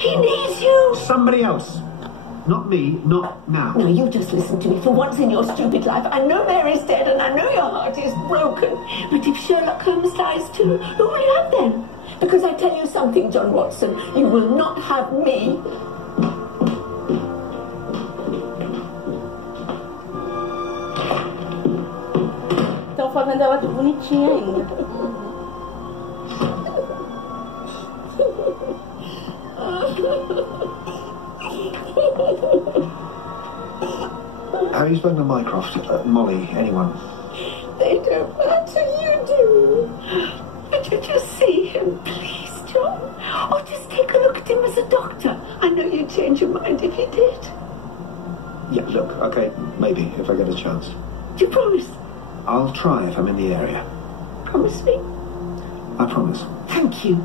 He needs you. Somebody else. Not me, not now. Now, you just listen to me. For once in your stupid life, I know Mary's dead and I know your heart is broken. But if Sherlock Holmes dies too, who will you have then? Because I tell you something, John Watson, you will not have me. Estão fazendo ela de bonitinha ainda. Have you spoken to Mycroft, Molly, anyone? They don't matter, you do. Would you just see him, please, John? Or just take a look at him as a doctor. I know you'd change your mind if you did. Yeah, look, okay, maybe, if I get a chance. Do you promise? I'll try if I'm in the area. Promise me? I promise. Thank you.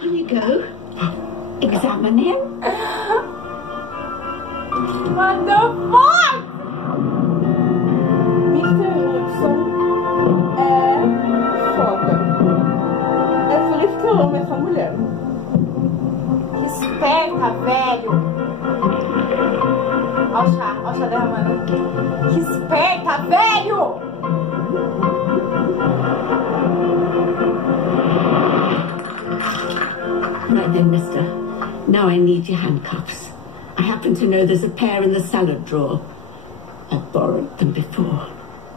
Here you go. Examine him. What the fuck? Mr. Hudson é foda. É por isso que eu amo essa mulher. Que esperta, velho. Olha o chá derramando. Que esperta, velho! Right then, mister. Now I need your handcuffs. I happen to know there's a pair in the salad drawer. I've borrowed them before.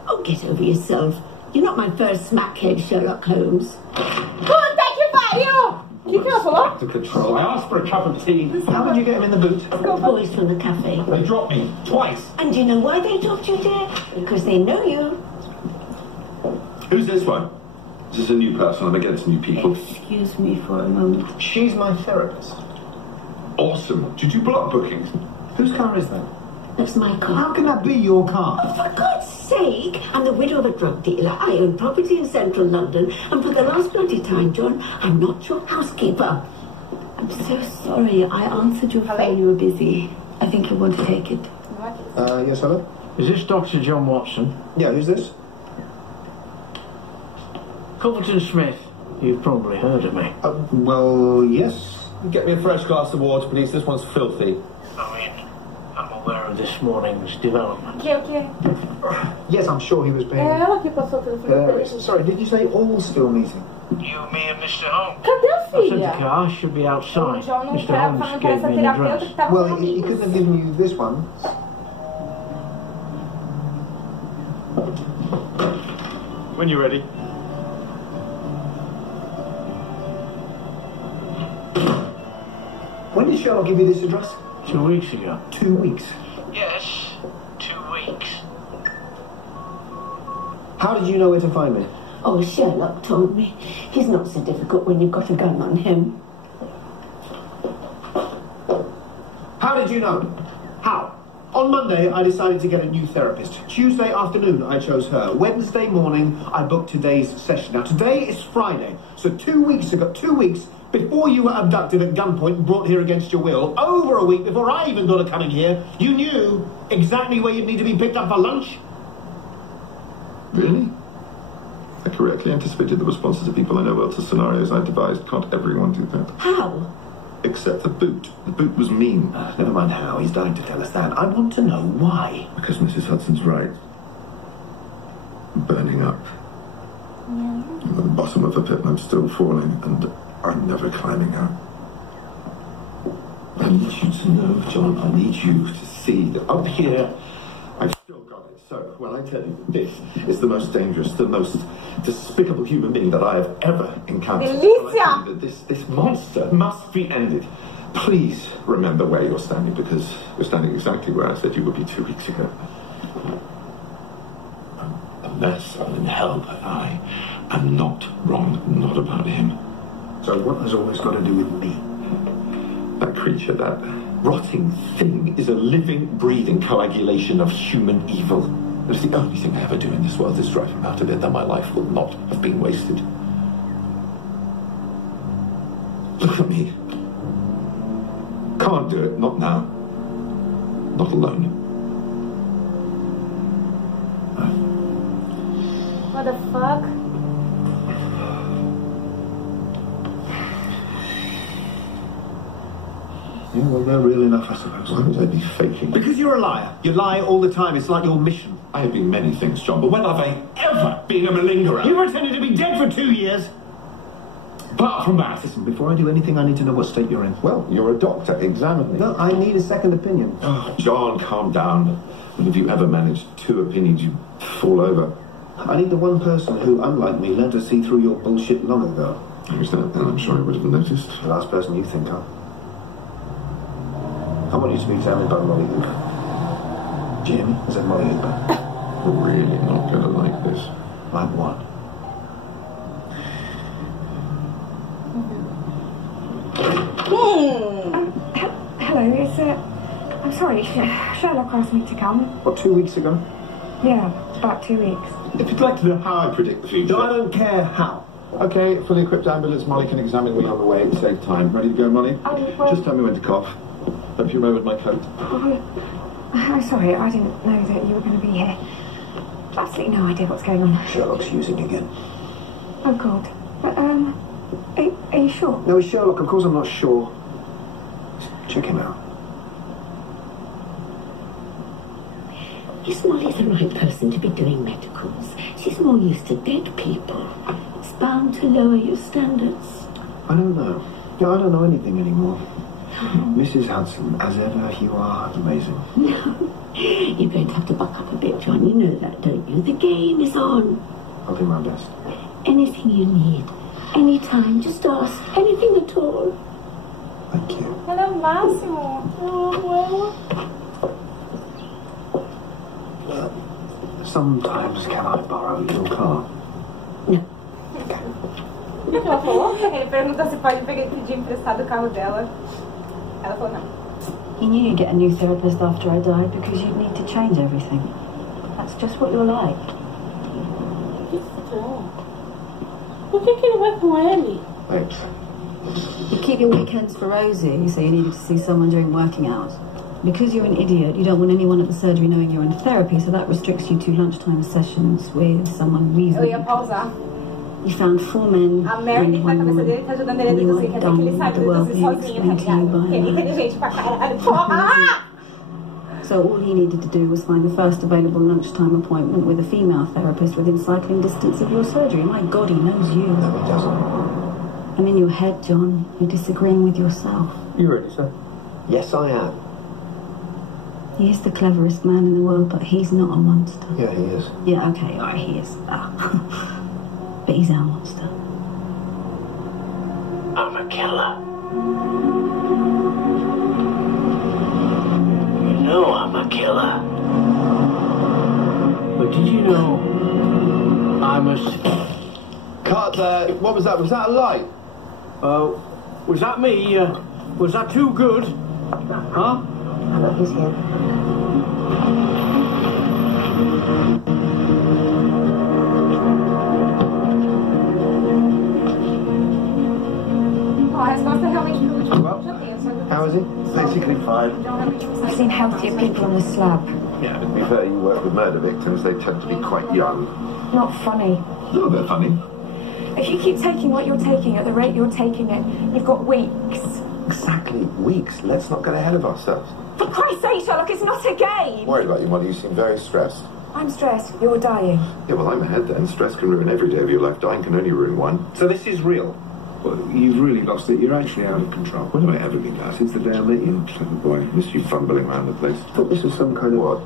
Oh, get over yourself. You're not my first smackhead, Sherlock Holmes. Puta que pariu! Que ela falou? To control. I asked for a cup of tea. How did you get him in the boot? Boys from the cafe. They dropped me twice. And you know why they dropped you, dear? Because they know you. Who's this one? Is this a new person? I'm against new people. Excuse me for a moment. She's my therapist. Awesome. Did you block bookings? Whose car is that? That's my car. How can that be your car? Oh, for God's sake! I'm the widow of a drug dealer. I own property in central London. And for the last bloody time, John, I'm not your housekeeper. I'm so sorry. I answered your phone. You were busy. I think you'll want to take it. Yes, hello? Is this Dr. John Watson? Yeah, who's this? Covington Smith. You've probably heard of me. Well, yes. Get me a fresh glass of water, please. This one's filthy. I mean, I'm aware of this morning's development. O quê? Yes, I'm sure he was being... É ela que passou pelo filho. Sorry, did you say all still meeting? You, me and Mr. Holmes. Cadê a I said the filha? car should be O outside. John não Mr. quer Holmes falar gave essa me an terapeuta address. que tava Well, com he amigos. couldn't have given you this one. When you're ready. When did Sherlock give you this address? 2 weeks ago. 2 weeks. Yes, 2 weeks. How did you know where to find me? Oh, Sherlock told me. He's not so difficult when you've got a gun on him. How did you know? How? On Monday, I decided to get a new therapist. Tuesday afternoon, I chose her. Wednesday morning, I booked today's session. Now, today is Friday, so 2 weeks ago, 2 weeks before you were abducted at gunpoint and brought here against your will, over a week before I even thought of coming here, you knew exactly where you'd need to be picked up for lunch. Really? I correctly anticipated the responses of people I know well to scenarios I devised. Can't everyone do that? How? Except the boot. The boot was mean. Never mind how, he's dying to tell us that. I want to know why. Because Mrs. Hudson's right. Burning up. I'm at the bottom of a pit and I'm still falling, and I'm never climbing out. I need you to know, John, I need you to see that up here, I've still got it. So, when I tell you that this is the most dangerous, the most despicable human being that I have ever encountered, Delícia! when I tell you that this monster must be ended, please remember where you're standing, because you're standing exactly where I said you would be 2 weeks ago. A mess, I'm in hell, but I am not wrong, not about him. So what has all this got to do with me? That creature, that rotting thing, is a living, breathing coagulation of human evil. It is the only thing I ever do in this world is drive him out of it, then my life will not have been wasted. Look at me. Can't do it, not now. Not alone. What the fuck? Yeah, well, they're real enough, I suppose. Why would I be faking? Because you're a liar. You lie all the time. It's like your mission. I have been many things, John, but when have I ever been a malingerer? You pretended to be dead for 2 years. Apart from that. Listen, before I do anything, I need to know what state you're in. Well, you're a doctor. Examine me. No, I need a second opinion. Oh, John, calm down. And if you ever managed 2 opinions, you'd fall over. I need the one person who, unlike me, learned to see through your bullshit long ago. Who's that? And I'm sure I would have noticed. The last person you think of. I want you to be examined by Molly Hooper. Jim is a Molly Hooper. We're really not going to like this. Like what? Hello, I'm sorry, Sherlock asked me to come. What, 2 weeks ago? Yeah, about 2 weeks. If you'd like to know how I predict the future... No, I don't care how. Okay, fully equipped ambulance. Molly can examine me on the way. Save time. Ready to go, Molly? Well, Just tell me when to cough. Hope you remembered my coat. I'm sorry, I didn't know that you were going to be here. Absolutely no idea what's going on. Sherlock's using again. Oh, God. But, are you sure? No, he's Sherlock. Of course I'm not sure. Check him out. Is Molly the right person to be doing medicals? She's more used to dead people. It's bound to lower your standards. I don't know. Yeah, I don't know anything anymore. Mrs. Hudson, as ever, you are amazing. No, you're going to have to buck up a bit, John. You know that, don't you? The game is on. I'll do my best. Anything you need, anytime, just ask. Anything at all. Thank you. Ela é o máximo. Eu amo ela. Sometimes can I borrow your car? No. O que ela falou? Ele perguntou se pode pedir emprestado o carro dela. Ela falou não. He knew you'd get a new therapist after I died because you'd need to change everything. That's just what you're like. Que estranho. Por que ele vai com ele? Thanks. You keep your weekends for Rosie, so you needed to see someone during working hours. Because you're an idiot, you don't want anyone at the surgery knowing you're in therapy, so that restricts you to lunchtime sessions with someone reasonable. Eu ia pausar. You found 4 men A Mary and na 1 cabeça woman. dele tá ajudando ele a deduzir que até que ele saiba deduzir sozinho, tá ligado? Porque ele é inteligente pra caralho. Porra! So all he needed to do was find the first available lunchtime appointment with a female therapist within cycling distance of your surgery. My God, he knows you. No, he doesn't. And in your head, John, you're disagreeing with yourself. You ready, sir? Yes, I am. He is the cleverest man in the world, but he's not a monster. Yeah, he is. Yeah, okay, alright, he is. But he's our monster. I'm a killer. You know I'm a killer. But did you know I'm a... Cut there. What was that? Was that a light? Was that me? Was that too good? Huh? Look, he's here. A resposta realmente pro último já tem. How is he? Basically fine. I've seen healthier people on the slab. Yeah, but to be fair, you work with murder victims. They tend to be quite young. Not funny. A little bit funny. If you keep taking what you're taking at the rate you're taking it, you've got weeks. Exactly. Weeks. Let's not get ahead of ourselves. For Christ's sake, Sherlock, it's not a game! Worried about you, Molly. You seem very stressed. I'm stressed. You're dying. Yeah, well, I'm ahead then. Stress can ruin every day of your life. Dying can only ruin one. So this is real? Well, you've really lost it. You're actually out of control. When have I ever been that? Since the day I met you, clever boy. Missed you fumbling around the place. I thought this was some kind of... What?